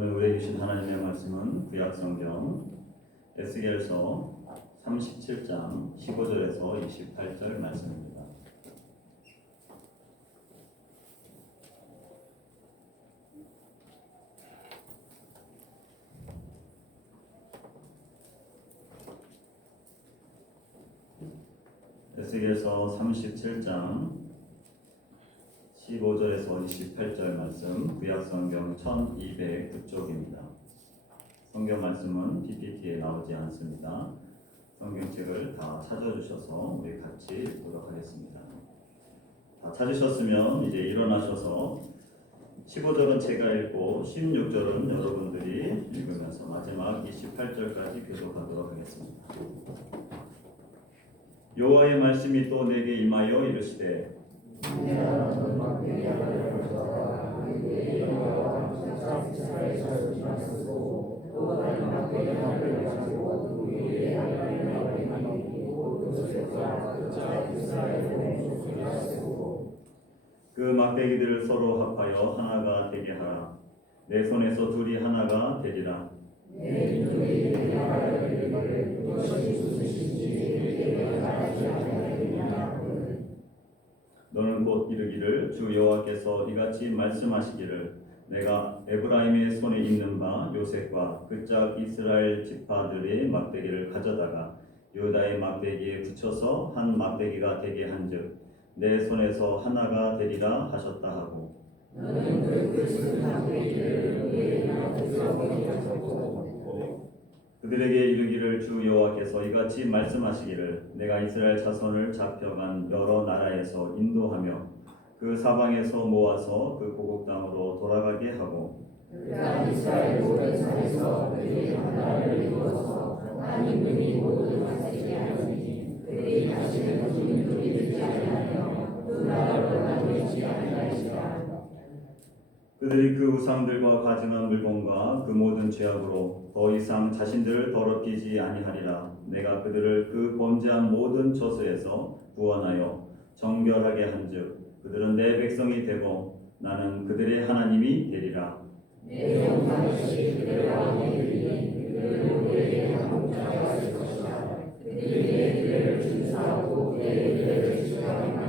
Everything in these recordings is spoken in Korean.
오늘 우리에게 주신 하나님의 말씀은 구약성경 에스겔서 37장 15절에서 28절 말씀입니다. 에스겔서 37장 15절에서 28절 말씀, 구약성경 1209쪽입니다. 성경 말씀은 PPT에 나오지 않습니다. 성경책을 다 찾아주셔서 우리 같이 보도록 하겠습니다. 다 찾으셨으면 이제 일어나셔서 15절은 제가 읽고 16절은 여러분들이 읽으면서 마지막 28절까지 계속하도록 하겠습니다. 여호와의 말씀이 또 내게 임하여 이르시되 그 막대기들을 서로 합하여 하나가 되게 하라. 내 손에서 둘이 하나가 되리라. 너는 곧 이르기를 주 여호와께서 이같이 말씀하시기를 내가 에브라임의 손에 있는 바 요셉과 그 짝 이스라엘 지파들의 막대기를 가져다가 유다의 막대기에 붙여서 한 막대기가 되게 한즉 내 손에서 하나가 되리라 하셨다 하고 그들에게 이르기를 주 여호와께서 이같이 말씀하시기를 내가 이스라엘 자손을 잡혀간 여러 나라에서 인도하며 그 사방에서 모아서 그 고국 땅으로 돌아가게 하고 이스라엘 모든 산에서 그들이 한 나라를 이루어서 하나님 눈이 모두 다스리게 하시니 그들이 다시는 주민들이 되지 아니하며 그 나라로 나누지 아니하리라. 그들이 그 우상들과 가증한 물건과 그 모든 죄악으로 더 이상 자신들을 더럽히지 아니하리라. 내가 그들을 그 범죄한 모든 저수에서 구원하여 정결하게 한즉 그들은 내 백성이 되고 나는 그들의 하나님이 되리라. 내 영광이 그들과 내리니 그들은 우리에게 한 목자가 있을 것이다. 그들이 내 길을 준수하고 내 길을 지켜가리라.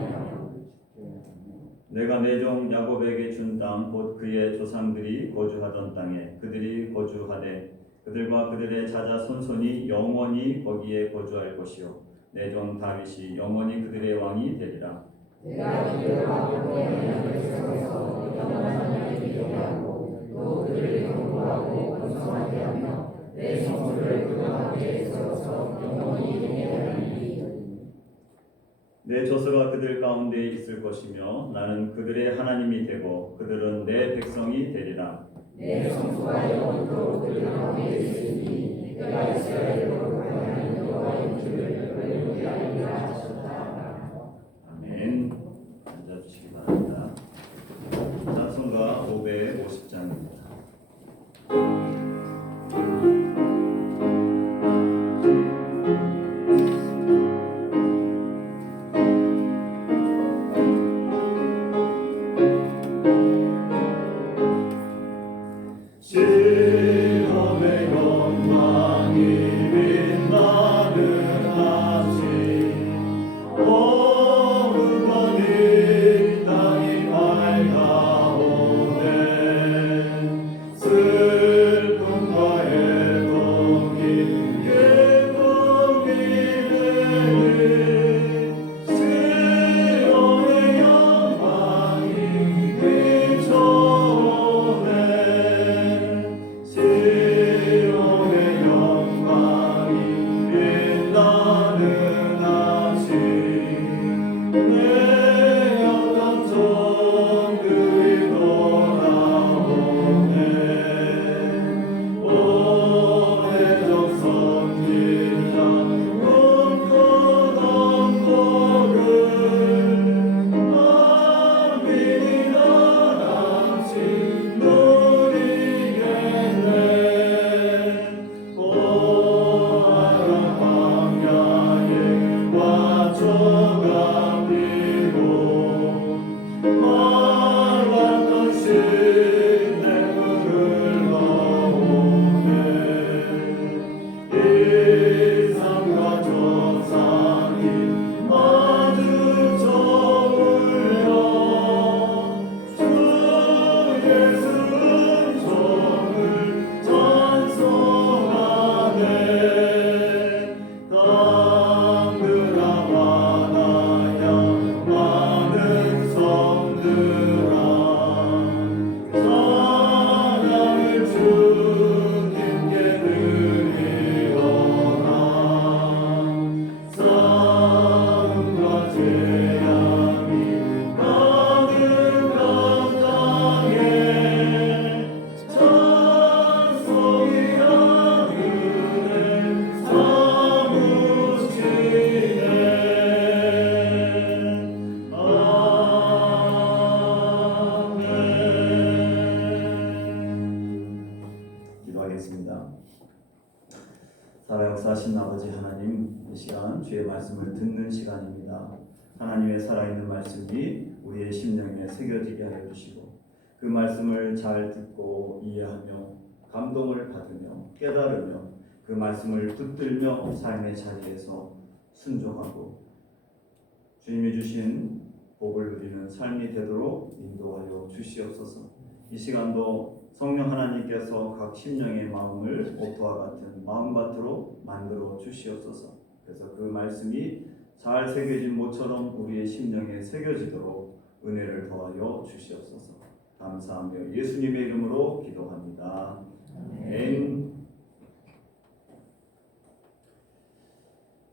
내가 내 종 야곱에게 준 땅 곧 그의 조상들이 거주하던 땅에 그들이 거주하되 그들과 그들의 자자 손손이 영원히 거기에 거주할 것이요 내 종 다윗이 영원히 그들의 왕이 되리라. 내가 그들과 함께하는 백성에서 영원한 하나님이 되게 하고 또 그들을 경고하고 번성하게 하며 내 성소를 그와 함께 세워서 영원히 되게 하리니 내 저수가 그들 가운데 있을 것이며 나는 그들의 하나님이 되고 그들은 내 백성이 되리라. 내 성소가 영원토록 그들 가운데 있으니 내가 이스라엘로 거룩한 여호와의 주를 외우게 하리라 하셨다. 아멘. 앉아주시기 바랍니다. 찬송가 550장입니다. 기도하겠습니다. 살아 역사하신 아버지 하나님, 이 시간 주의 말씀을 듣는 시간입니다. 하나님의 살아있는 말씀이 우리의 심령에 새겨지게 하여 주시고 그 말씀을 잘 듣고 이해하며 감동을 받으며 깨달으며 그 말씀을 붙들며 삶의 자리에서 순종하고 주님이 주신 복을 누리는 삶이 되도록 인도하여 주시옵소서. 이 시간도 성령 하나님께서 각 심령의 마음을 옥토와 같은 마음밭으로 만들어 주시옵소서. 그래서 그 말씀이 잘 새겨진 모처럼 우리의 심령에 새겨지도록 은혜를 더하여 주시옵소서. 감사하며 예수님의 이름으로 기도합니다. 아멘.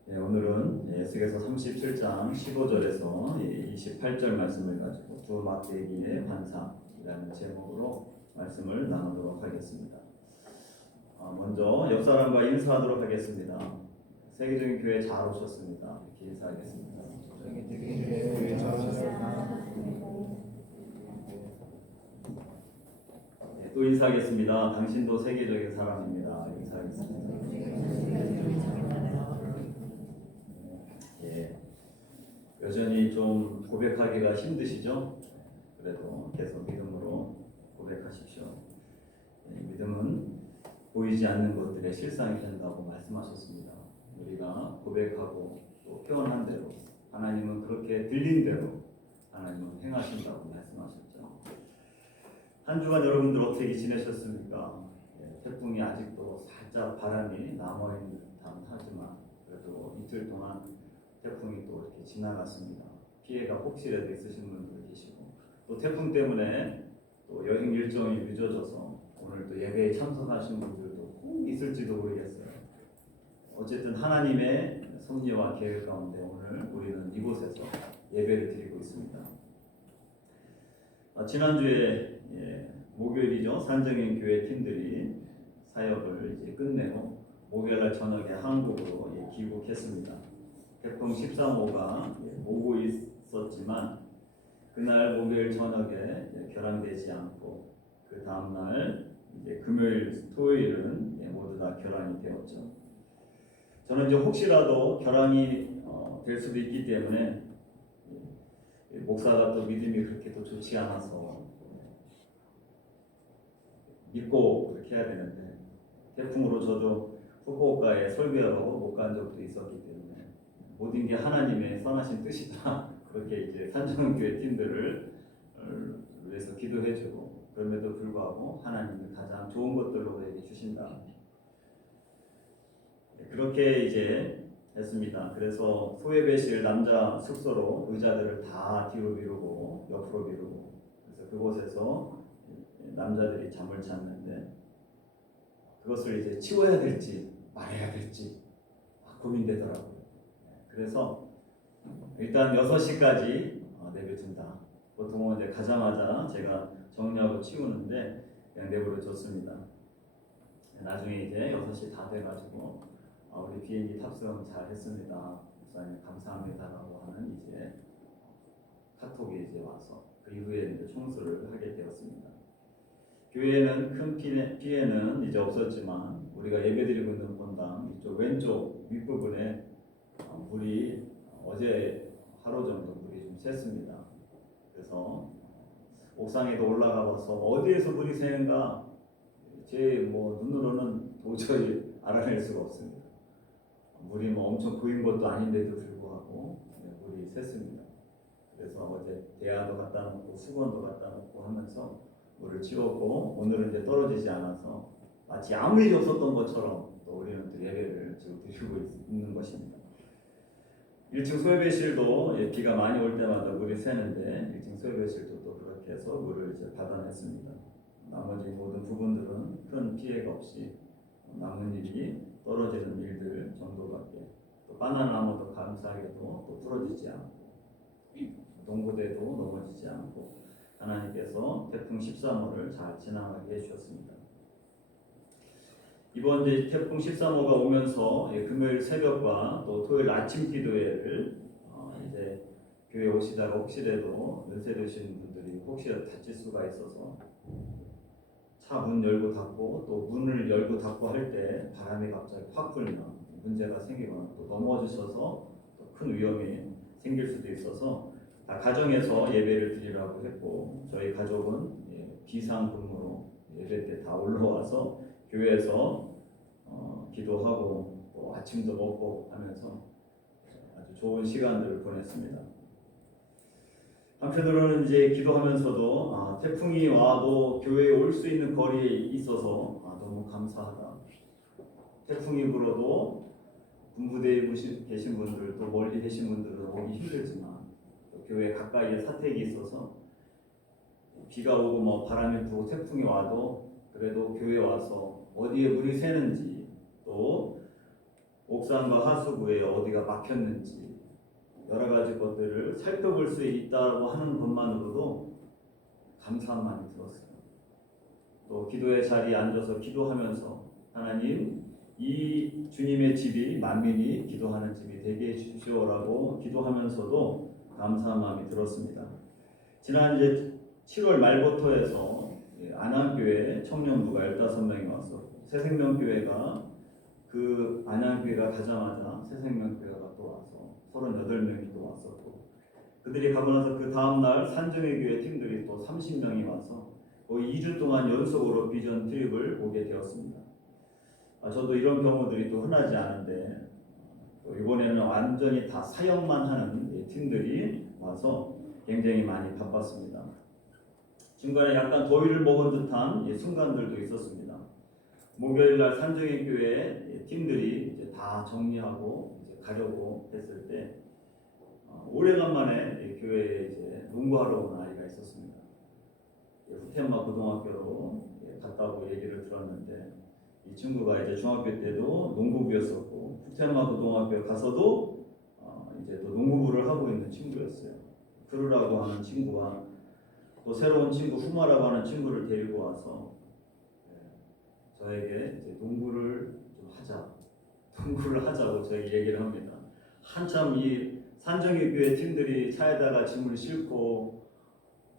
네, 오늘은 에스겔서 37장 15절에서 28절 말씀을 가지고 두 막대기의 환상이라는 제목으로 말씀을 나누도록 하겠습니다. 먼저 옆 사람과 인사하도록 하겠습니다. 세계적인 교회 잘 오셨습니다. 이렇게 인사하겠습니다. 교회 잘 오셨습니다. 또 인사하겠습니다. 당신도 세계적인 사람입니다. 인사하겠습니다. 예, 여전히 좀 고백하기가 힘드시죠? 그래도 계속 믿음으로 고백하십시오. 예, 믿음은 보이지 않는 것들의 실상이 된다고 말씀하셨습니다. 우리가 고백하고 또 표현한 대로 하나님은 그렇게 들린 대로 하나님은 행하신다고 말씀하셨죠. 한 주간 여러분들 어떻게 지내셨습니까? 예, 태풍이 아직도 살짝 바람이 남아있는 듯한 하지만 그래도 이틀 동안 태풍이 또 이렇게 지나갔습니다. 피해가 혹시라도 있으신 분들 계시고 또 태풍 때문에 또 여행 일정이 늦어져서 오늘 또 예배에 참석하신 분들도 꼭 있을지도 모르겠어요. 어쨌든 하나님의 섭리와 계획 가운데 오늘 우리는 이곳에서 예배를 드리고 있습니다. 지난주에 목요일이죠. 산정인 교회 팀들이 사역을 이제 끝내고 목요일날 저녁에 한국으로 귀국했습니다. 태풍 13호가 오고 있었지만 그날 목요일 저녁에 결항되지 않고 그 다음날 이제 금요일, 토요일은 모두 다 결항이 되었죠. 저는 이제 혹시라도 결항이 될 수도 있기 때문에 목사가 또 믿음이 그렇게 또 좋지 않아서 믿고 그렇게 해야 되는데 태풍으로 저도 후쿠오카에 설교하고 못 간 적도 있었기 때문에 모든 게 하나님의 선하신 뜻이다 그렇게 이제 산정교회 팀들을 위해서 기도해주고 그럼에도 불구하고 하나님이 가장 좋은 것들로 우리에게 주신다 그렇게 이제 했습니다. 그래서 소예배실 남자 숙소로 의자들을 다 뒤로 미루고 옆으로 미루고 그래서 그곳에서 남자들이 잠을 잤는데 그것을 이제 치워야 될지 말해야 될지 고민되더라고요. 그래서 일단 6시까지 내버려둔다. 보통은 이제 가자마자 제가 정리하고 치우는데 그냥 내버려뒀습니다. 나중에 이제 6시 다 돼가지고 우리 비행기 탑승 잘 했습니다. 목사님 감사합니다라고 하는 이제 카톡이 이제 와서 그 이후에 이제 청소를 하게 되었습니다. 교회에는 큰 피해는 이제 없었지만 우리가 예배드리고 있는 본당 이쪽 왼쪽 윗부분에 물이 어제 하루 정도 물이 좀 샜습니다. 그래서 옥상에도 올라가 봐서 어디에서 물이 새는가 제 눈으로는 도저히 알아낼 수가 없습니다. 물이 엄청 고인 것도 아닌데도 불구하고 물이 샜습니다. 그래서 어제 대야도 갖다 놓고 수건도 갖다 놓고 하면서 물을 치웠고 오늘은 이제 떨어지지 않아서 마치 아무 일이 없었던 것처럼 또 우리는 또 예배를 지금 드리고 있는 것입니다. 1층 소예배실도 비가 많이 올 때마다 물이 새는데 1층 소예배실도 또 그렇게 해서 물을 이제 받아냈습니다. 나머지 모든 부분들은 큰 피해가 없이 남은 일이 떨어지는 일들 정도밖에 또 바나나나무도 감사하게도 또 부러지지 않고 농부대도 넘어지지 않고 하나님께서 태풍 13호를 잘 지나가게 해주셨습니다. 이번 이제 태풍 13호가 오면서 금요일 새벽과 또 토요일 아침 기도회를 이제 교회 오시다가 혹시라도 연세드신 분들이 혹시라도 다칠 수가 있어서 차 문 열고 닫고 또 문을 열고 닫고 할 때 바람이 갑자기 확 불면 문제가 생기거나 또 넘어지셔서 또 큰 위험이 생길 수도 있어서 다 가정에서 예배를 드리라고 했고 저희 가족은 비상근무로 예배 때 다 올라와서 교회에서 기도하고 또 아침도 먹고 하면서 아주 좋은 시간들을 보냈습니다. 한편으로는 이제 기도하면서도 태풍이 와도 교회에 올 수 있는 거리에 있어서 너무 감사하다. 태풍이 불어도 군부대에 계신 분들 또 멀리 계신 분들은 오기 힘들지만 또 교회 가까이에 사택이 있어서 비가 오고 뭐 바람이 불고 태풍이 와도 그래도 교회에 와서 어디에 물이 새는지 또 옥상과 하수구에 어디가 막혔는지 여러 가지 것들을 살펴볼 수 있다고 하는 것만으로도 감사한 마음이 들었어요. 또 기도의 자리에 앉아서 기도하면서 하나님 이 주님의 집이 만민이 기도하는 집이 되게 해주시오라고 기도하면서도 감사한 마음이 들었습니다. 지난 이제 7월 말부터 해서 안양교회 청년부가 15명이 와서 새생명교회가 그 안양교회가 가자마자 새생명교회가 또 와서 38명이 또 왔었고 그들이 가고 나서 그 다음날 산정의 교회 팀들이 또 30명이 와서 거의 2주 동안 연속으로 비전 트립을 오게 되었습니다. 저도 이런 경우들이 또 흔하지 않은데 또 이번에는 완전히 다 사역만 하는 팀들이 와서 굉장히 많이 바빴습니다. 중간에 약간 더위를 먹은 듯한 순간들도 있었습니다. 목요일날 산정의 교회 팀들이 이제 다 정리하고 이제 가려고 했을 때 오래간만에 교회에 이제 농구하러 온 아이가 있었습니다. 후텐마 고등학교로 갔다고 얘기를 들었는데 이 친구가 이제 중학교 때도 농구부였었고 후텐마 고등학교 가서도 이제 또 농구부를 하고 있는 친구였어요. 크루라고 하는 친구와 또 새로운 친구 후마라고 하는 친구를 데리고 와서 저에게 이제 농구를 하자고 저에게 얘기를 합니다. 한참 이 산정의 교회 팀들이 차에다가 짐을 싣고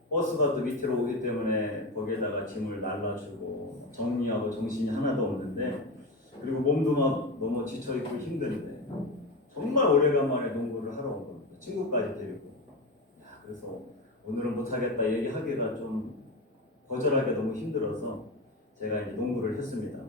버스가 또 밑으로 오기 때문에 거기에다가 짐을 날라주고 정리하고 정신이 하나도 없는데 그리고 몸도 막 너무 지쳐있고 힘든데 정말 오래간만에 농구를 하러 온 겁니다. 친구까지 데리고. 그래서 오늘은 못하겠다 얘기하기가 좀 거절하기 너무 힘들어서 제가 이제 농구를 했습니다.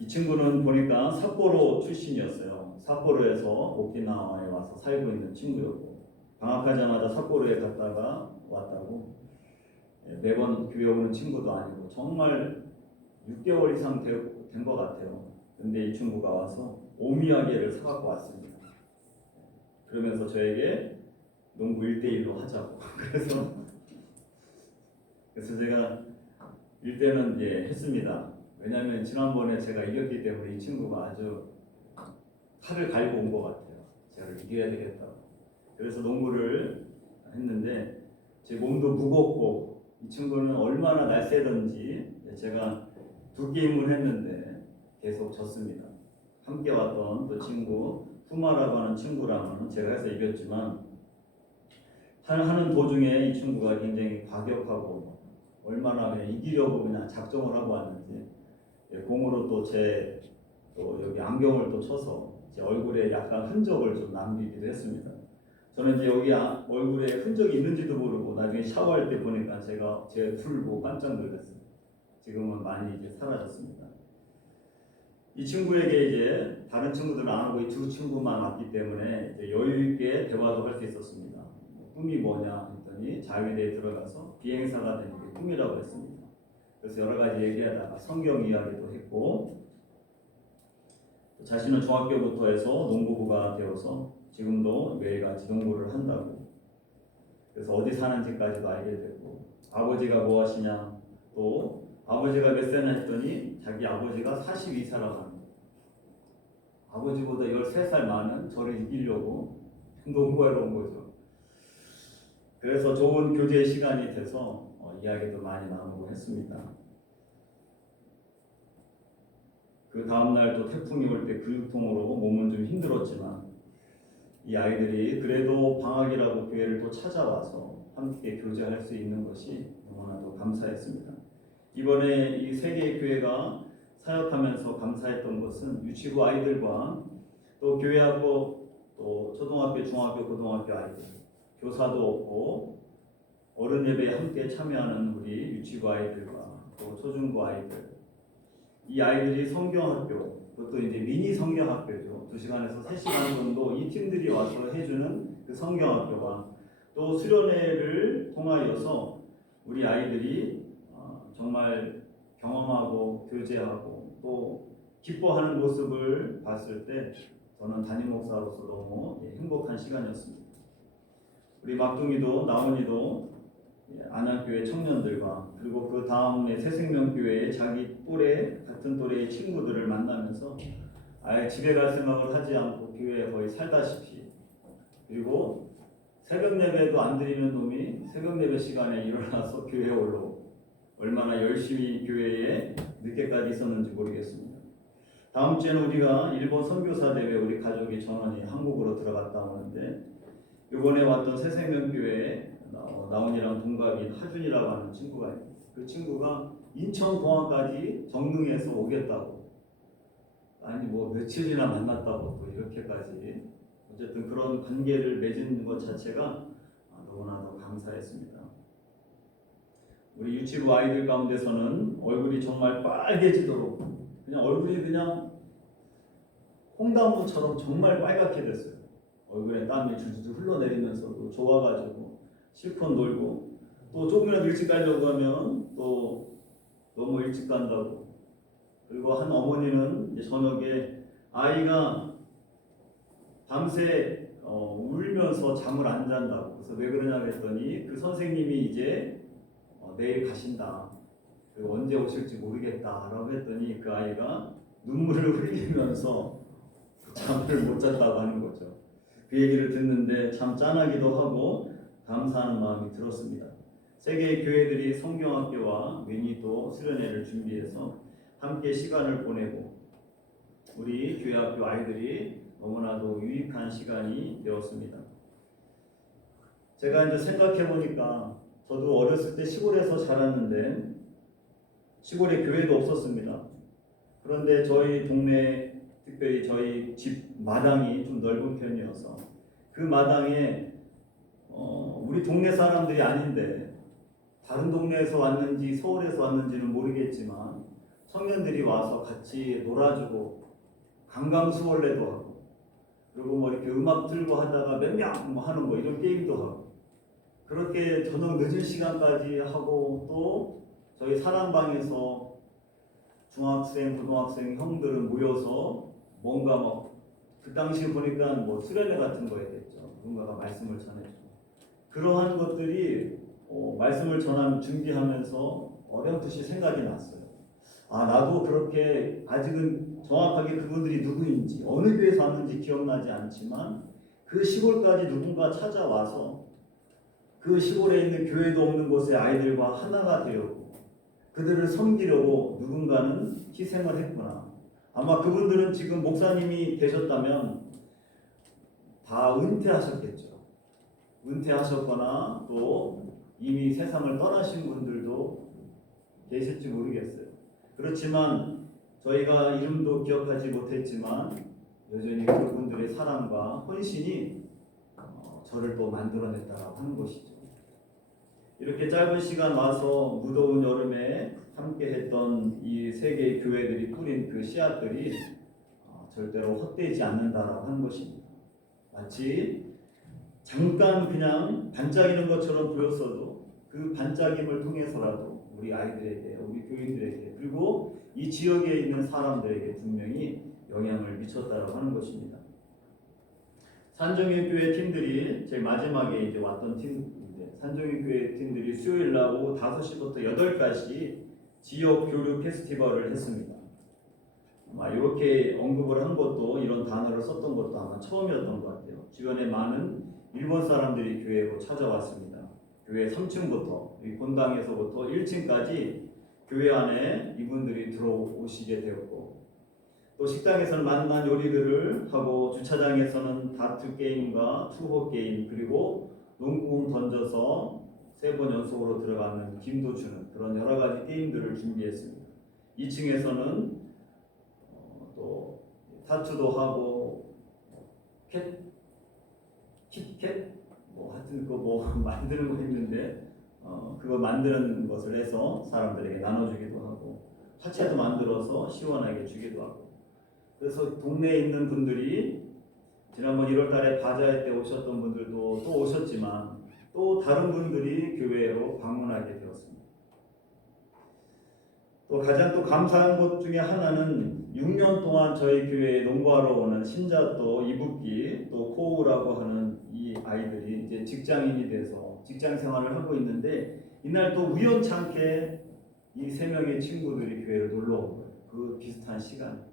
이 친구는 보니까 삿포로 출신이었어요. 삿포로에서 오키나와에 와서 살고 있는 친구였고 방학하자마자 삿포로에 갔다가 왔다고 매번 교회 오는 친구도 아니고 정말 6개월 이상 된 것 같아요. 근데 이 친구가 와서 오미야게를 사갖고 왔습니다. 그러면서 저에게 농구 1대1로 하자고 그래서 제가 1대는 했습니다. 왜냐하면 지난번에 제가 이겼기 때문에 이 친구가 아주 칼을 갈고 온 것 같아요. 제가 이겨야 되겠다고. 그래서 농구를 했는데 제 몸도 무겁고 이 친구는 얼마나 날쌔던지 제가 2게임을 했는데 계속 졌습니다. 함께 왔던 또 친구 후마라고 하는 친구랑은 제가 해서 이겼지만 하는 도중에 이 친구가 굉장히 과격하고 얼마나 그냥 이기려고 그냥 작정을 하고 왔는지 공으로 또 여기 안경을 또 쳐서 제 얼굴에 약간 흔적을 좀 남기기도 했습니다. 저는 이제 여기 얼굴에 흔적이 있는지도 모르고 나중에 샤워할 때 보니까 제가 제 불 보고 깜짝 놀랐어요. 지금은 많이 이제 사라졌습니다. 이 친구에게 이제 다른 친구들은 안 오고 이 두 친구만 왔기 때문에 이제 여유 있게 대화도 할 수 있었습니다. 꿈이 뭐냐 했더니 자위대에 들어가서 비행사가 되는 게 꿈이라고 했습니다. 그래서 여러 가지 얘기하다가 성경 이야기도 했고 자신은 중학교부터 해서 농구부가 되어서 지금도 매일같이 농구를 한다고 그래서 어디 사는지까지도 알게 되고 아버지가 뭐 하시냐 또 아버지가 몇 세나 했더니 자기 아버지가 42살라고 합니다. 아버지보다 13살 많은 저를 이기려고 농구하러 온 거죠. 그래서 좋은 교제 시간이 돼서 이야기도 많이 나누고 했습니다. 그 다음날 또 태풍이 올 때 근육통으로 몸은 좀 힘들었지만 이 아이들이 그래도 방학이라고 교회를 또 찾아와서 함께 교제할 수 있는 것이 너무나도 감사했습니다. 이번에 이 세 개의 교회가 사역하면서 감사했던 것은 유치부 아이들과 또 교회하고 또 초등학교, 중학교, 고등학교 아이들, 교사도 없고 어른 예배에 함께 참여하는 우리 유치부 아이들과 또 초중고 아이들, 이 아이들이 성경학교, 그것도 이제 미니 성경학교죠. 2시간에서 3시간 정도 이 팀들이 와서 해주는 그 성경학교와 또 수련회를 통하여서 우리 아이들이 정말 경험하고 교제하고 또 기뻐하는 모습을 봤을 때 저는 담임 목사로서 너무 행복한 시간이었습니다. 우리 막둥이도 나온이도 안양교회 청년들과 그리고 그 다음에 새생명교회의 자기 또래 같은 또래의 친구들을 만나면서 아예 집에 갈 생각을 하지 않고 교회에 거의 살다시피, 그리고 새벽 예배도 안 드리는 놈이 새벽 예배 시간에 일어나서 교회에 올라오고 얼마나 열심히 교회에 늦게까지 있었는지 모르겠습니다. 다음 주에는 우리가 일본 선교사 대회 우리 가족이 전원이 한국으로 들어갔다 오는데, 이번에 왔던 새생명교회에 나온이랑 동갑인 하준이라고 하는 친구가 있어요. 그 친구가 인천공항까지 정릉에서 오겠다고, 아니 뭐 며칠이나 만났다고 또 이렇게까지, 어쨌든 그런 관계를 맺은 것 자체가 너무나도 감사했습니다. 우리 유치부 아이들 가운데서는 얼굴이 정말 빨개지도록 그냥 얼굴이 그냥 홍단무처럼 정말 빨갛게 됐어요. 얼굴에 땀이 줄줄 흘러내리면서도 좋아가지고 실컷 놀고, 또 조금이라도 일찍 가려고 하면 또 너무 일찍 간다고. 그리고 한 어머니는 이제 저녁에 아이가 밤새 울면서 잠을 안 잔다고. 그래서 왜 그러냐 그랬더니 그 선생님이 이제 내일 가신다, 그리고 언제 오실지 모르겠다라고 했더니 그 아이가 눈물을 흘리면서 잠을 못 잤다고 하는 거죠. 그 얘기를 듣는데 참 짠하기도 하고 감사하는 마음이 들었습니다. 세계의 교회들이 성경학교와 미니도 수련회를 준비해서 함께 시간을 보내고 우리 교회학교 아이들이 너무나도 유익한 시간이 되었습니다. 제가 이제 생각해 보니까 저도 어렸을 때 시골에서 자랐는데 시골에 교회도 없었습니다. 그런데 저희 동네, 특별히 저희 집 마당이 좀 넓은 편이어서 그 마당에 우리 동네 사람들이 아닌데 다른 동네에서 왔는지 서울에서 왔는지는 모르겠지만 청년들이 와서 같이 놀아주고 강강수월래도 하고, 그리고 뭐 이렇게 음악 틀고 하다가 몇 명 뭐 하는 거 이런 게임도 하고, 그렇게 저녁 늦은 시간까지 하고, 또 저희 사랑방에서 중학생, 고등학생 형들은 모여서 뭔가 막 그 당시 보니까 뭐 수련회 같은 거였겠죠. 누군가가 말씀을 전해주고, 그러한 것들이 말씀을 준비하면서 어렴풋이 생각이 났어요. 아, 나도 그렇게 아직은 정확하게 그분들이 누구인지 어느 교회에서 왔는지 기억나지 않지만 그 시골까지 누군가 찾아와서 그 시골에 있는 교회도 없는 곳의 아이들과 하나가 되었고 그들을 섬기려고 누군가는 희생을 했구나. 아마 그분들은 지금 목사님이 되셨다면 다 은퇴하셨겠죠. 은퇴하셨거나 또 이미 세상을 떠나신 분들도 계실지 모르겠어요. 그렇지만 저희가 이름도 기억하지 못했지만 여전히 그분들의 사랑과 헌신이 저를 또 만들어냈다고 하는 것이죠. 이렇게 짧은 시간 와서 무더운 여름에 함께 했던 이 세 개의 교회들이 뿌린 그 씨앗들이 절대로 헛되지 않는다라고 하는 것입니다. 마치 잠깐 그냥 반짝이는 것처럼 보였어도 그 반짝임을 통해서라도 우리 아이들에게, 우리 교인들에게, 그리고 이 지역에 있는 사람들에게 분명히 영향을 미쳤다라고 하는 것입니다. 산정의 교회 팀들이 제일 마지막에 이제 왔던 팀인데, 산정의 교회 팀들이 수요일 날 오후 5시부터 8시까지 지역 교류 페스티벌을 했습니다. 아마 이렇게 언급을 한 것도, 이런 단어를 썼던 것도 아마 처음이었던 것 같아요. 주변에 많은 일본 사람들이 교회로 찾아왔습니다. 교회 3층부터 이 본당에서부터 1층까지 교회 안에 이분들이 들어오시게 되었고, 또 식당에서는 많은 요리들을 하고, 주차장에서는 다트 게임과 투호 게임, 그리고 농구공 던져서 3번 연속으로 들어가는 힘도 주는 그런 여러 가지 게임들을 준비했습니다. 2층에서는 또 타투도 하고 kit캣 뭐 하여튼 그 뭐 만드는 거 했는데 그거 만드는 것을 해서 사람들에게 나눠주기도 하고 화채도 만들어서 시원하게 주기도 하고 그래서 동네에 있는 분들이 지난번 1월달에 바자회 때 오셨던 분들도 또 오셨지만 또 다른 분들이 교회로 방문하게 되었습니다. 또 가장 또 감사한 것 중에 하나는 6년 동안 저희 교회에 농구하러 오는 신자또 이북기 또 코우라고 하는 이 아이들이 이제 직장인이 돼서 직장 생활을 하고 있는데 이날 또 우연찮게 이 3명의 친구들이 교회를 놀러 온 거예요. 그 비슷한 시간.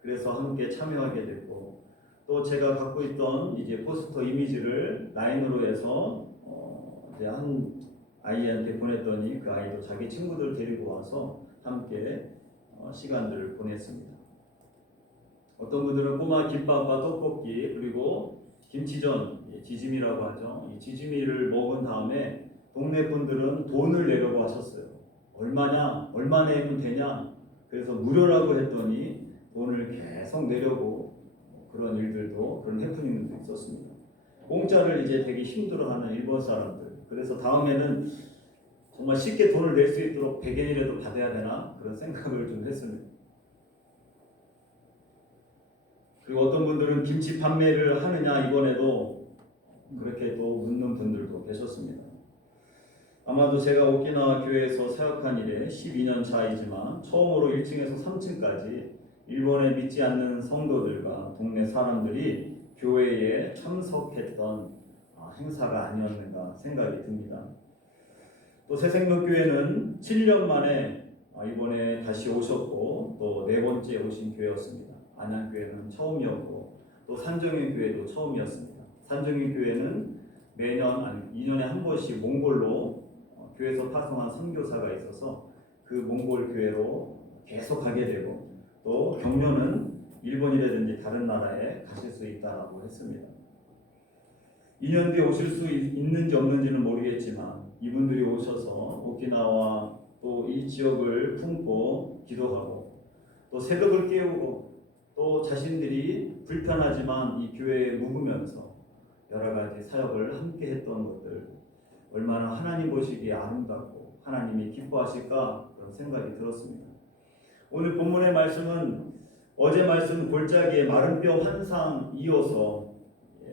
그래서 함께 참여하게 됐고 또 제가 갖고 있던 이제 포스터 이미지를 라인으로 해서 이제 한 아이한테 보냈더니 그 아이도 자기 친구들 데리고 와서 함께 시간들을 보냈습니다. 어떤 분들은 꼬마 김밥과 떡볶이 그리고 김치전, 지짐이라고 하죠. 이 지짐이를 먹은 다음에 동네 분들은 돈을 내려고 하셨어요. 얼마냐? 얼마 내면 되냐? 그래서 무료라고 했더니 돈을 계속 내려고 그런 일들도 그런 해프닝도 있었습니다. 공짜를 이제 되게 힘들어하는 일본 사람들. 그래서 다음에는 정말 쉽게 돈을 낼 수 있도록 100엔이라도 받아야 되나 그런 생각을 좀 했습니다. 그리고 어떤 분들은 김치 판매를 하느냐 이번에도 그렇게 또 묻는 분들도 계셨습니다. 아마도 제가 오키나와 교회에서 사역한 이래 12년 차이지만 처음으로 1층에서 3층까지 일본에 믿지 않는 성도들과 동네 사람들이 교회에 참석했던 행사가 아니었는가 생각이 듭니다. 또 새생명교회는 7년 만에 이번에 다시 오셨고 또 4번째 오신 교회였습니다. 안양교회는 처음이었고 또 산정인교회도 처음이었습니다. 산정인교회는 매년 2년에 한 번씩 몽골로 교회에서 파송한 선교사가 있어서 그 몽골 교회로 계속 가게 되고 또 격려는 일본이라든지 다른 나라에 가실 수 있다고 했습니다. 2년 뒤에 오실 수 있는지 없는지는 모르겠지만 이분들이 오셔서 오키나와 또 이 지역을 품고 기도하고 또 새벽을 깨우고 또 자신들이 불편하지만 이 교회에 묵으면서 여러 가지 사역을 함께 했던 것들 얼마나 하나님 보시기에 아름답고 하나님이 기뻐하실까 그런 생각이 들었습니다. 오늘 본문의 말씀은 어제 말씀 골짜기의 마른 뼈 환상 이어서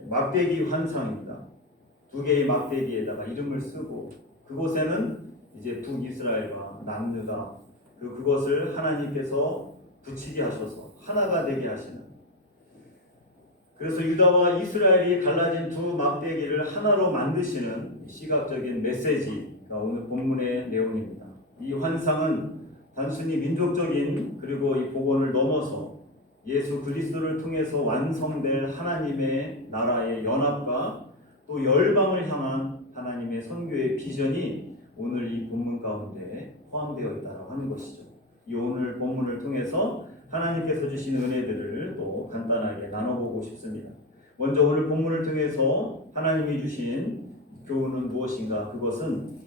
막대기 환상입니다. 2개의 막대기에다가 이름을 쓰고 그곳에는 이제 북이스라엘과 남유다 그리고 그것을 하나님께서 붙이게 하셔서 하나가 되게 하시는 그래서 유다와 이스라엘이 갈라진 2 막대기를 하나로 만드시는 시각적인 메시지가 오늘 본문의 내용입니다. 이 환상은 단순히 민족적인 그리고 이 복원을 넘어서 예수 그리스도를 통해서 완성될 하나님의 나라의 연합과 또 열방을 향한 하나님의 선교의 비전이 오늘 이 본문 가운데 포함되어 있다고 하는 것이죠. 이 오늘 본문을 통해서 하나님께서 주신 은혜들을 또 간단하게 나눠보고 싶습니다. 먼저 오늘 본문을 통해서 하나님이 주신 교훈은 무엇인가? 그것은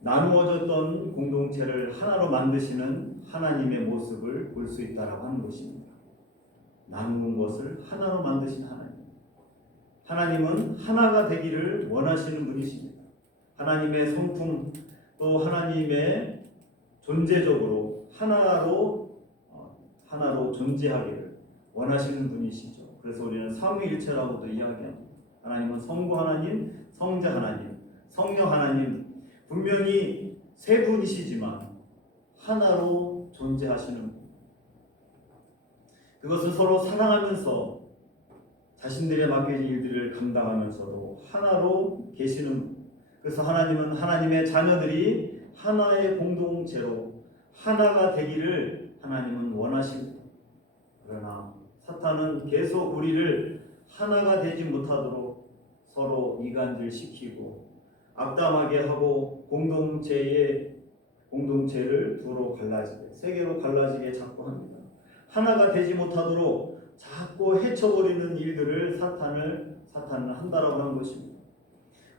나누어졌던 공동체를 하나로 만드시는 하나님의 모습을 볼 수 있다고 하는 것입니다. 나누는 것을 하나로 만드신 하나님. 하나님은 하나가 되기를 원하시는 분이십니다. 하나님의 성품 또 하나님의 존재적으로 하나로 존재하기를 원하시는 분이시죠. 그래서 우리는 삼위일체라고도 이야기합니다. 하나님은 성부 하나님, 성자 하나님, 성령 하나님 분명히 3분이시지만 하나로 존재하시는 분. 그것을 서로 사랑하면서 자신들의 맡겨진 일들을 감당하면서도 하나로 계시는 분. 그래서 하나님은 하나님의 자녀들이 하나의 공동체로 하나가 되기를 하나님은 원하십니다. 그러나 사탄은 계속 우리를 하나가 되지 못하도록 서로 이간질시키고 악담하게 하고 공동체를 두로 갈라지게 3개로 갈라지게 자꾸 합니다. 하나가 되지 못하도록 자꾸 해쳐버리는 일들을 사탄은 한다라고 하는 것입니다.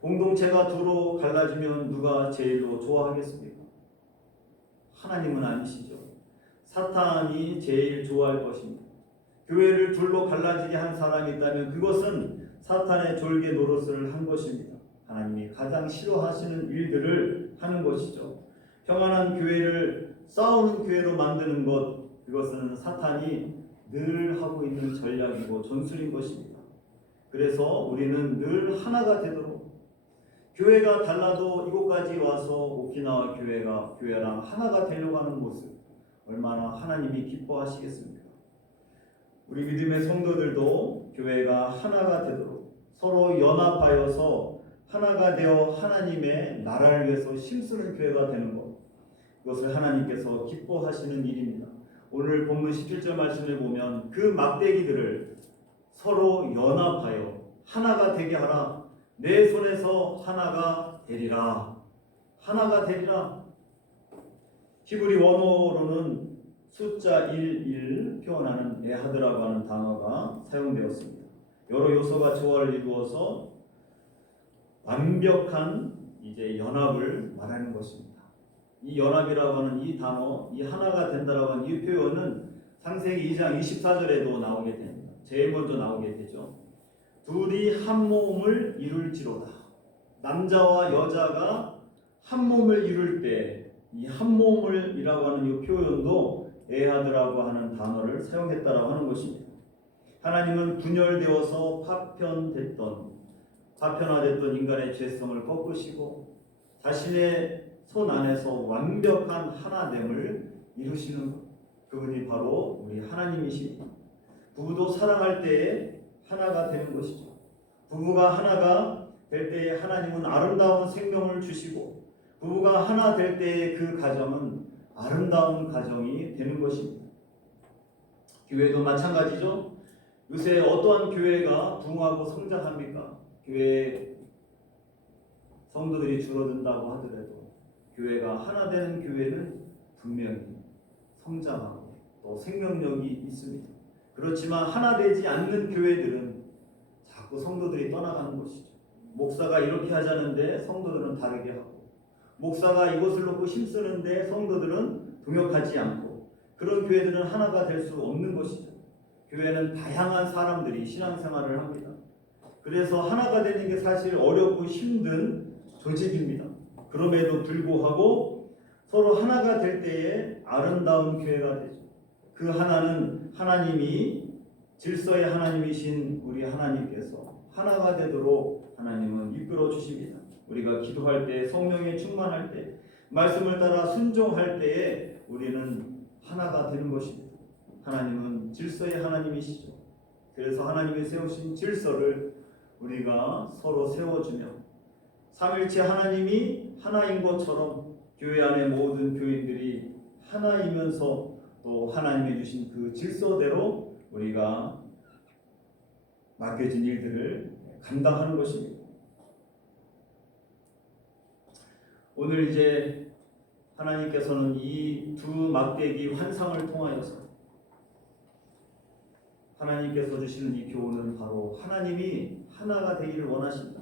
공동체가 두로 갈라지면 누가 제일로 좋아하겠습니까? 하나님은 아니시죠. 사탄이 제일 좋아할 것입니다. 교회를 둘로 갈라지게 한 사람이 있다면 그것은 사탄의 졸개 노릇을 한 것입니다. 하나님이 가장 싫어하시는 일들을 하는 것이죠. 평안한 교회를 싸우는 교회로 만드는 것, 그것은 사탄이 늘 하고 있는 전략이고 전술인 것입니다. 그래서 우리는 늘 하나가 되도록, 교회가 달라도 이곳까지 와서 오키나와 교회랑 하나가 되려고 하는 모습, 얼마나 하나님이 기뻐하시겠습니까? 우리 믿음의 성도들도 교회가 하나가 되도록 서로 연합하여서 하나가 되어 하나님의 나라를 위해서 힘쓰는 교회가 되는 것, 그것을 하나님께서 기뻐하시는 일입니다. 오늘 본문 17절 말씀을 보면 그 막대기들을 서로 연합하여 하나가 되게 하라. 내 손에서 하나가 되리라. 하나가 되리라. 히브리 원어로는 숫자 11 표현하는 에하드라고 하는 단어가 사용되었습니다. 여러 요소가 조화를 이루어서 완벽한 이제 연합을 말하는 것입니다. 이 연합이라고 하는 이 단어, 이 하나가 된다라고 하는 이 표현은 창세기 2장 24절에도 나오게 됩니다. 제일 먼저 나오게 되죠. 둘이 한 몸을 이룰지로다. 남자와 여자가 한 몸을 이룰 때 이 한 몸을이라고 하는 이 표현도 에하드라고 하는 단어를 사용했다라고 하는 것입니다. 하나님은 분열되어서 파편화됐던 인간의 죄성을 꺾으시고 자신의 손 안에서 완벽한 하나됨을 이루시는 것, 그분이 바로 우리 하나님이십니다. 부부도 사랑할 때에 하나가 되는 것이죠. 부부가 하나가 될 때에 하나님은 아름다운 생명을 주시고, 부부가 하나 될 때에 그 가정은 아름다운 가정이 되는 것입니다. 교회도 마찬가지죠. 요새 어떠한 교회가 부흥하고 성장합니까? 교회 성도들이 줄어든다고 하더라도 교회가 하나 되는 교회는 분명히 성장하고 또 생명력이 있습니다. 그렇지만 하나 되지 않는 교회들은 자꾸 성도들이 떠나가는 것이죠. 목사가 이렇게 하자는데 성도들은 다르게 하고, 목사가 이것을 놓고 힘쓰는데 성도들은 동역하지 않고, 그런 교회들은 하나가 될 수 없는 것이죠. 교회는 다양한 사람들이 신앙생활을 합니다. 그래서 하나가 되는 게 사실 어렵고 힘든 조직입니다. 그럼에도 불구하고 서로 하나가 될 때에 아름다운 교회가 되죠. 그 하나는 하나님이 질서의 하나님이신 우리 하나님께서 하나가 되도록 하나님은 이끌어 주십니다. 우리가 기도할 때, 성령에 충만할 때, 말씀을 따라 순종할 때에 우리는 하나가 되는 것입니다. 하나님은 질서의 하나님이시죠. 그래서 하나님이 세우신 질서를 우리가 서로 세워주며 삼일체 하나님이 하나인 것처럼 교회 안의 모든 교인들이 하나이면서 또 하나님이 주신 그 질서대로 우리가 맡겨진 일들을 감당하는 것입니다. 오늘 이제 하나님께서는 이 두 막대기 환상을 통하여서 하나님께서 주시는 이 교훈은 바로 하나님이 하나가 되기를 원하신다.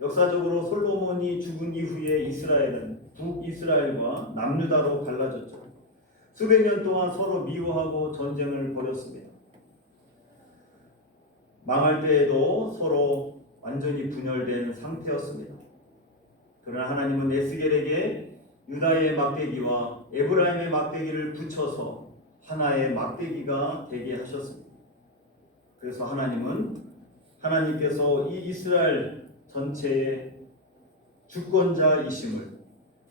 역사적으로 솔로몬이 죽은 이후에 이스라엘은 북이스라엘과 남유다로 갈라졌죠. 수백 년 동안 서로 미워하고 전쟁을 벌였습니다. 망할 때에도 서로 완전히 분열된 상태였습니다. 그러나 하나님은 에스겔에게 유다의 막대기와 에브라임의 막대기를 붙여서 하나의 막대기가 되게 하셨습니다. 그래서 하나님께서 이 이스라엘 전체의 주권자이심을,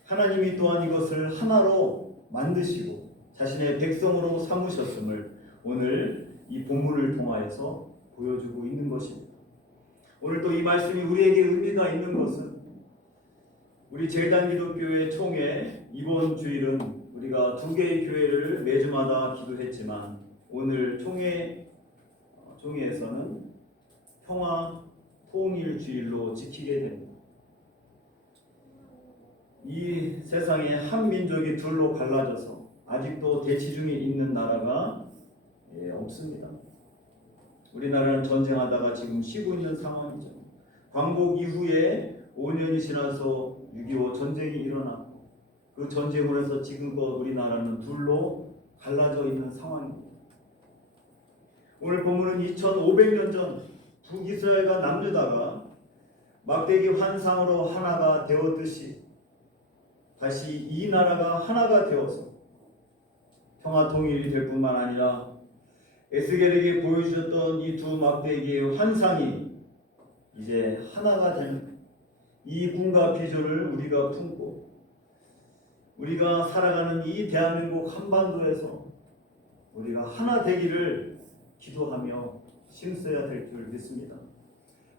하나님이 또한 이것을 하나로 만드시고 자신의 백성으로 삼으셨음을 오늘 이 본문을 통하여서 보여주고 있는 것입니다. 오늘 또 이 말씀이 우리에게 의미가 있는 것은, 우리 제일단기독교회 총회 이번 주일은 우리가 두 개의 교회를 매주마다 기도했지만 오늘 총회에서는 평화 통일 주일로 지키게 됩니다. 이 세상에 한 민족이 둘로 갈라져서 아직도 대치 중에 있는 나라가 없습니다. 우리나라는 전쟁하다가 지금 쉬고 있는 상황이죠. 광복 이후에 5년이 지나서 6.25 전쟁이 일어났고 그 전쟁으로 해서 지금껏 우리나라는 둘로 갈라져 있는 상황입니다. 오늘 본문은 2500년 전 북이스라엘과 남유다가 막대기 환상으로 하나가 되었듯이 다시 이 나라가 하나가 되어서 평화 통일이 될 뿐만 아니라 에스겔에게 보여주셨던 이 두 막대기의 환상이 이제 하나가 되는 이 꿈과 비전을 우리가 품고 우리가 살아가는 이 대한민국 한반도에서 우리가 하나 되기를 기도하며 힘써야 될 줄 믿습니다.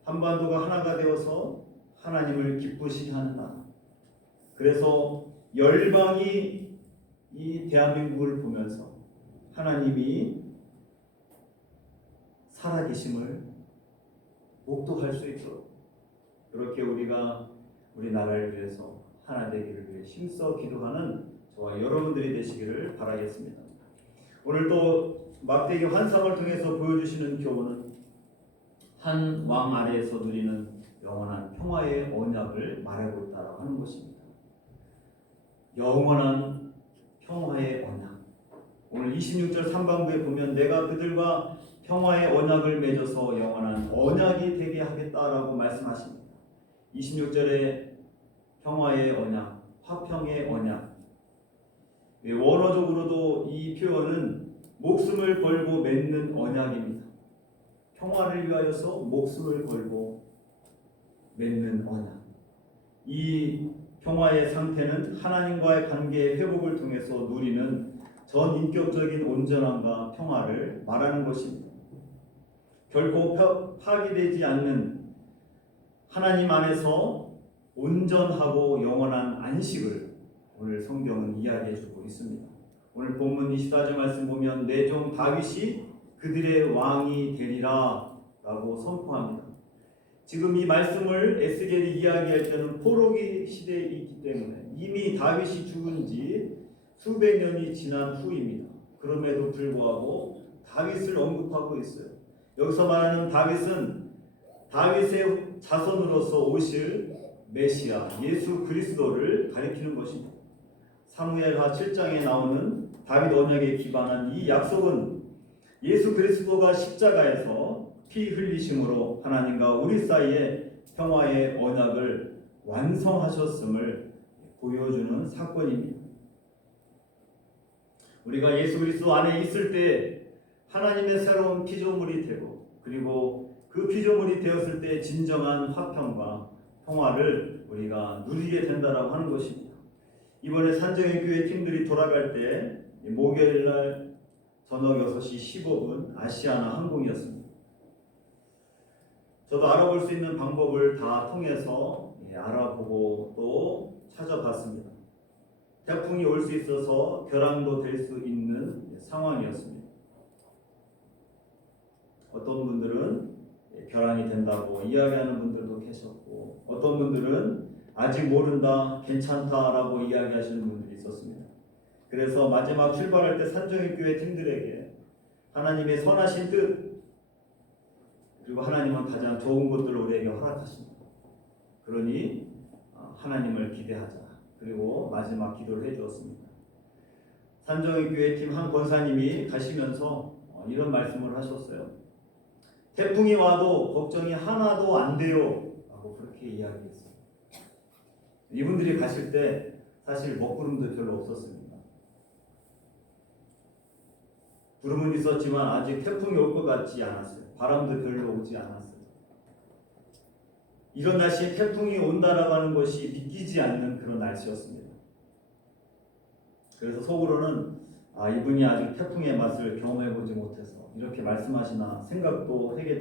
한반도가 하나가 되어서 하나님을 기쁘시게 하는 나라. 그래서 열방이 이 대한민국을 보면서 하나님이 살아계심을 목도할 수 있도록 그렇게 우리가 우리 나라를 위해서 하나 되기를 위해 힘써 기도하는 저와 여러분들이 되시기를 바라겠습니다. 오늘 또 막대기 환상을 통해서 보여주시는 교훈은 한 왕 아래에서 누리는 영원한 평화의 언약을 말하고 있다고 하는 것입니다. 영원한 평화의 언약. 오늘 26절 3반부에 보면 내가 그들과 평화의 언약을 맺어서 영원한 언약이 되게 하겠다라고 말씀하십니다. 26절에 평화의 언약, 화평의 언약. 원어적으로도 이 표현은 목숨을 걸고 맺는 언약입니다. 평화를 위하여서 목숨을 걸고 맺는 언약. 이 평화의 상태는 하나님과의 관계의 회복을 통해서 누리는 전인격적인 온전함과 평화를 말하는 것입니다. 결코 파괴되지 않는 하나님 안에서 온전하고 영원한 안식을 오늘 성경은 이야기해주고 있습니다. 오늘 본문 24절 말씀 보면 내 종 다윗이 그들의 왕이 되리라 라고 선포합니다. 지금 이 말씀을 에스겔이 이야기할 때는 포로기 시대에 있기 때문에 이미 다윗이 죽은 지 수백 년이 지난 후입니다. 그럼에도 불구하고 다윗을 언급하고 있어요. 여기서 말하는 다윗은 다윗의 자손으로서 오실 메시아 예수 그리스도를 가리키는 것입니다. 사무엘하 7장에 나오는 다윗 언약에 기반한 이 약속은 예수 그리스도가 십자가에서 피 흘리심으로 하나님과 우리 사이에 평화의 언약을 완성하셨음을 보여주는 사건입니다. 우리가 예수 그리스도 안에 있을 때 하나님의 새로운 피조물이 되고 그리고 그 피조물이 되었을 때 진정한 화평과 평화를 우리가 누리게 된다라고 하는 것입니다. 이번에 산정의 교회 팀들이 돌아갈 때 목요일날 저녁 6시 15분 아시아나 항공이었습니다. 저도 알아볼 수 있는 방법을 다 통해서 알아보고 또 찾아봤습니다. 태풍이 올 수 있어서 결항도 될 수 있는 상황이었습니다. 어떤 분들은 결항이 된다고 이야기하는 분들도 계셨고 어떤 분들은 아직 모른다, 괜찮다라고 이야기하시는 분들이 있었습니다. 그래서 마지막 출발할 때 산정의 교회 팀들에게 하나님의 선하신 뜻 그리고 하나님은 가장 좋은 것들을 우리에게 허락하십니다. 그러니 하나님을 기대하자. 그리고 마지막 기도를 해주었습니다. 산정의 교회 팀 한 권사님이 가시면서 이런 말씀을 하셨어요. 태풍이 와도 걱정이 하나도 안 돼요 라고 그렇게 이야기했어요. 이분들이 가실 때 사실 먹구름도 별로 없었습니다. 구름은 있었지만 아직 태풍이 올 것 같지 않았어요. 바람도 별로 오지 않았어요. 이런 날씨에 태풍이 온다라고 하는 것이 믿기지 않는 그런 날씨였습니다. 그래서 속으로는 이분이 아직 태풍의 맛을 경험해보지 못해서 이렇게 말씀하시나 생각도 하게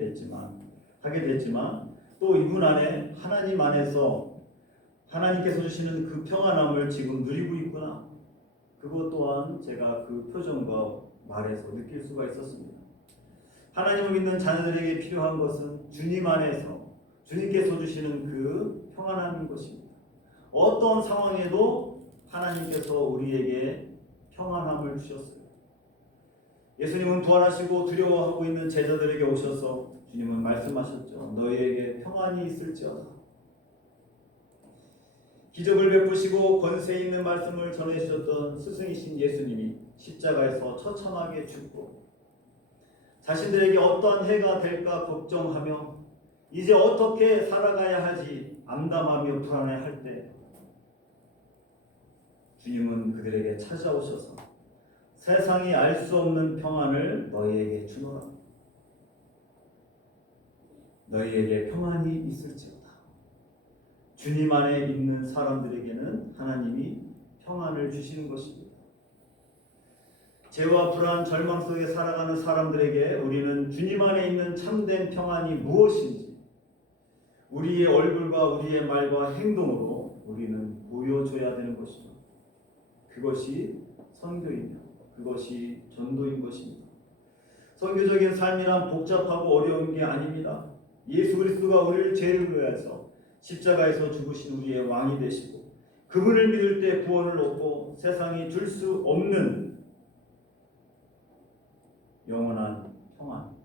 됐지만 또 이분 안에 하나님 안에서 하나님께서 주시는 그 평안함을 지금 누리고 있구나. 그것 또한 제가 그 표정과 말에서 느낄 수가 있었습니다. 하나님을 믿는 자녀들에게 필요한 것은 주님 안에서 주님께서 주시는 그 평안함인 것입니다. 어떤 상황에도 하나님께서 우리에게 평안함을 주셨어요. 예수님은 부활하시고 두려워하고 있는 제자들에게 오셔서 주님은 말씀하셨죠. 너희에게 평안이 있을지어다. 기적을 베푸시고 권세 있는 말씀을 전해주셨던 스승이신 예수님이 십자가에서 처참하게 죽고 자신들에게 어떠한 해가 될까 걱정하며 이제 어떻게 살아가야 하지 암담하며 불안해할 때 주님은 그들에게 찾아오셔서 세상이 알 수 없는 평안을 너희에게 주노라. 너희에게 평안이 있을지어다. 주님 안에 있는 사람들에게는 하나님이 평안을 주시는 것입니다. 죄와 불안, 절망 속에 살아가는 사람들에게 우리는 주님 안에 있는 참된 평안이 무엇인지 우리의 얼굴과 우리의 말과 행동으로 우리는 보여줘야 되는 것입니다. 그것이 선교이며 그것이 전도인 것입니다. 선교적인 삶이란 복잡하고 어려운 게 아닙니다. 예수 그리스도가 우리를 죄를 위해서 십자가에서 죽으신 우리의 왕이 되시고 그분을 믿을 때 구원을 얻고 세상이 줄 수 없는 영원한 평안,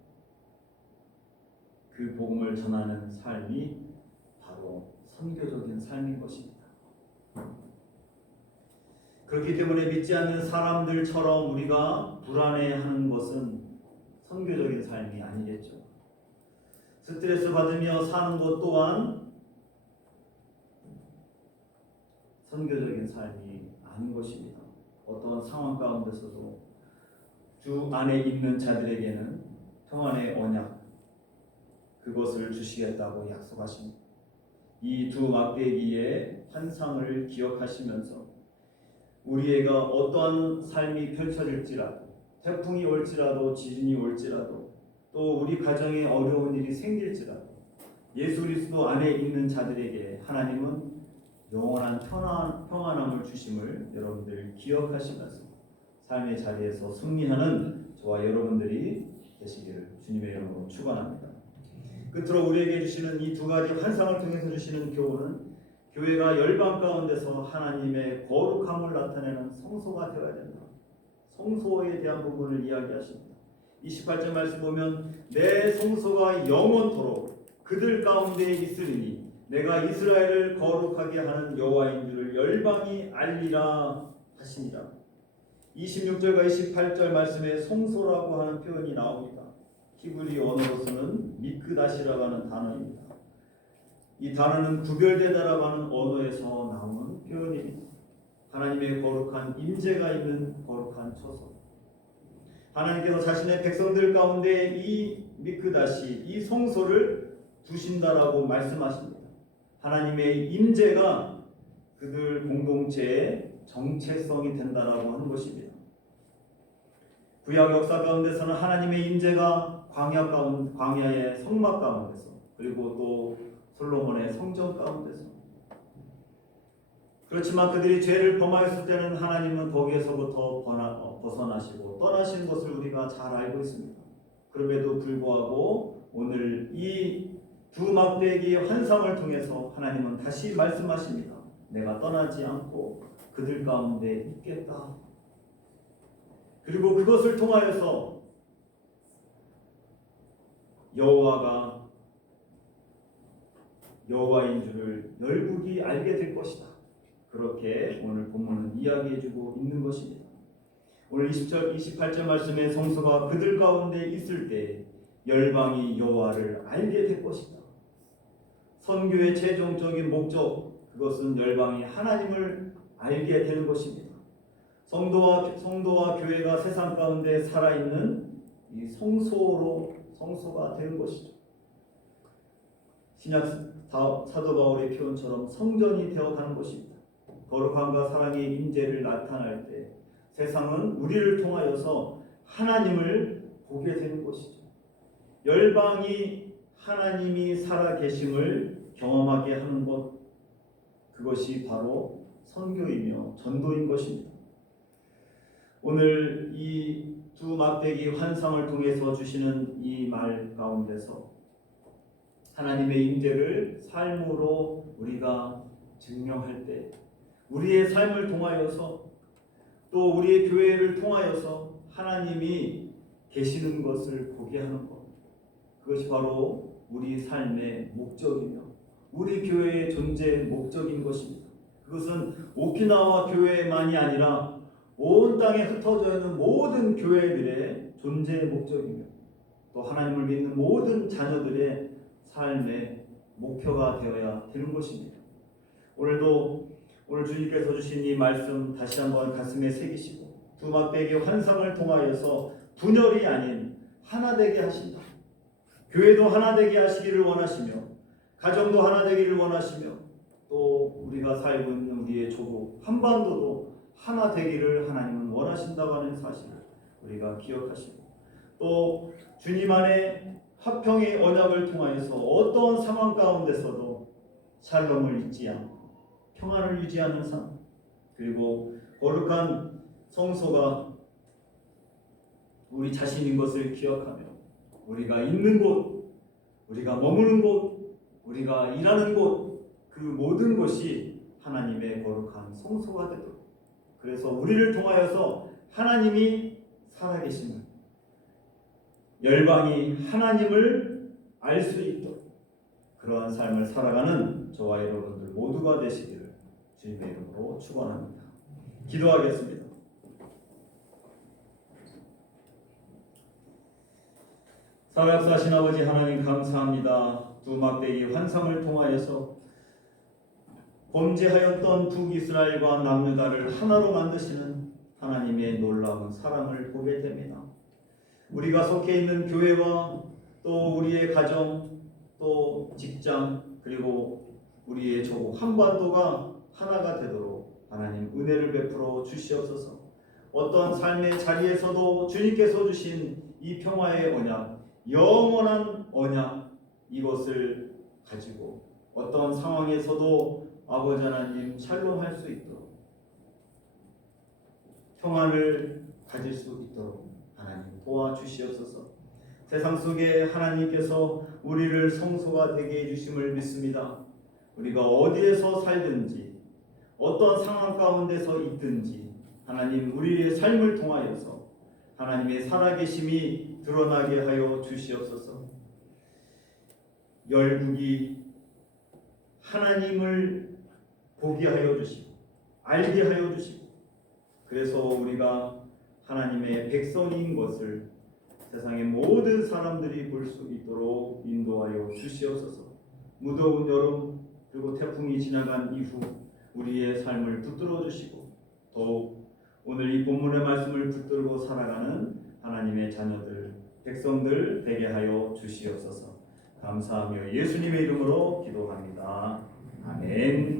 그 복음을 전하는 삶이 바로 선교적인 삶인 것입니다. 그렇기 때문에 믿지 않는 사람들처럼 우리가 불안해하는 것은 선교적인 삶이 아니겠죠. 스트레스 받으며 사는 것 또한 선교적인 삶이 아닌 것입니다. 어떤 상황 가운데서도 주 안에 있는 자들에게는 평안의 언약, 그것을 주시겠다고 약속하십니다. 이 두 막대기의 환상을 기억하시면서 우리가 어떠한 삶이 펼쳐질지라도, 태풍이 올지라도, 지진이 올지라도, 또 우리 가정에 어려운 일이 생길지라도 예수 그리스도 안에 있는 자들에게 하나님은 영원한 평안함을 주심을 여러분들 기억하시면서 삶의 자리에서 승리하는 저와 여러분들이 되시기를 주님의 이름으로 축원합니다. 끝으로 우리에게 주시는 이 두 가지 환상을 통해서 주시는 교훈은 교회가 열방 가운데서 하나님의 거룩함을 나타내는 성소가 되어야 된다. 성소에 대한 부분을 이야기하십니다. 28절 말씀 보면 내 성소가 영원토록 그들 가운데 있으리니 내가 이스라엘을 거룩하게 하는 여호와인 줄을 열방이 알리라 하시니라. 26절과 28절 말씀에 성소라고 하는 표현이 나옵니다. 히브리 언어로서는 미크다시라고 하는 단어입니다. 이 단어는 구별되다라고 하는 언어에서 나오는 표현입니다. 하나님의 거룩한 임재가 있는 거룩한 처소. 하나님께서 자신의 백성들 가운데 이 미크다시, 이 성소를 두신다라고 말씀하십니다. 하나님의 임재가 그들 공동체의 정체성이 된다라고 하는 것입니다. 구약 역사 가운데서는 하나님의 임재가 광야의 성막 가운데서, 그리고 또 솔로몬의 성전 가운데서, 그렇지만 그들이 죄를 범하였을 때는 하나님은 거기에서부터 벗어나시고 떠나신 것을 우리가 잘 알고 있습니다. 그럼에도 불구하고 오늘 이 두 막대기의 환상을 통해서 하나님은 다시 말씀하십니다. 내가 떠나지 않고 그들 가운데 있겠다. 그리고 그것을 통하여서 여호와인 줄을 열국이 알게 될 것이다. 그렇게 오늘 본문은 이야기해주고 있는 것입니다. 오늘 20절, 28절 말씀에 성소가 그들 가운데 있을 때 열방이 여호와를 알게 될 것이다. 선교의 최종적인 목적, 그것은 열방이 하나님을 알게 되는 것입니다. 성도와 교회가 세상 가운데 살아있는 이 성소가 되는 것이죠. 신약 사도 바울의 표현처럼 성전이 되어가는 것입니다. 거룩함과 사랑의 임재를 나타날 때 세상은 우리를 통하여서 하나님을 보게 되는 것이죠. 열방이 하나님이 살아계심을 경험하게 하는 것, 그것이 바로 선교이며 전도인 것입니다. 오늘 이 두 막대기 환상을 통해서 주시는 이 말 가운데서 하나님의 임재를 삶으로 우리가 증명할 때, 우리의 삶을 통하여서 또 우리의 교회를 통하여서 하나님이 계시는 것을 보게 하는 것, 그것이 바로 우리 삶의 목적이며 우리 교회의 존재 목적인 것입니다. 그것은 오키나와 교회만이 아니라 온 땅에 흩어져 있는 모든 교회들의 존재 목적이며 또 하나님을 믿는 모든 자녀들의 삶의 목표가 되어야 되는 것입니다. 오늘 주님께서 주신 이 말씀 다시 한번 가슴에 새기시고 두 막대기의 환상을 통하여서 분열이 아닌 하나 되게 하신다. 교회도 하나 되게 하시기를 원하시며 가정도 하나 되기를 원하시며 또 우리가 살고 있는 우리의 조국 한반도도 하나 되기를 하나님은 원하신다고 하는 사실을 우리가 기억하시고 또 주님 안에 화평의 언약을 통하여서 어떤 상황 가운데서도 샬롬을 잊지 않고 평안을 유지하는 삶 그리고 거룩한 성소가 우리 자신인 것을 기억하며 우리가 있는 곳, 우리가 머무는 곳, 우리가 일하는 곳 그 모든 것이 하나님의 거룩한 성소가 되도록 그래서 우리를 통하여서 하나님이 살아계심을 열방이 하나님을 알 수 있도록 그러한 삶을 살아가는 저와 여러분들 모두가 되시기를 주님의 이름으로 축원합니다. 기도하겠습니다. 살아계신 아버지 하나님 감사합니다. 두 막대기 환상을 통하여서 범죄하였던 북이스라엘과 남유다를 하나로 만드시는 하나님의 놀라운 사랑을 보게 됩니다. 우리가 속해 있는 교회와 또 우리의 가정 또 직장 그리고 우리의 조국 한반도가 하나가 되도록 하나님 은혜를 베풀어 주시옵소서. 어떠한 삶의 자리에서도 주님께서 주신 이 평화의 언약 영원한 언약 이것을 가지고 어떤 상황에서도 아버지 하나님 샬롬할 수 있도록 평안을 가질 수 있도록 하나님 도와주시옵소서. 세상 속에 하나님께서 우리를 성소가 되게 해주심을 믿습니다. 우리가 어디에서 살든지 어떤 상황 가운데서 있든지 하나님 우리의 삶을 통하여서 하나님의 살아계심이 드러나게 하여 주시옵소서. 열국이 하나님을 보게 하여 주시고 알게 하여 주시고 그래서 우리가 하나님의 백성인 것을 세상의 모든 사람들이 볼 수 있도록 인도하여 주시옵소서. 무더운 여름 그리고 태풍이 지나간 이후 우리의 삶을 붙들어 주시고 더욱 오늘 이 본문의 말씀을 붙들고 살아가는 하나님의 자녀들 백성들 되게 하여 주시옵소서. 감사하며 예수님의 이름으로 기도합니다. 아멘.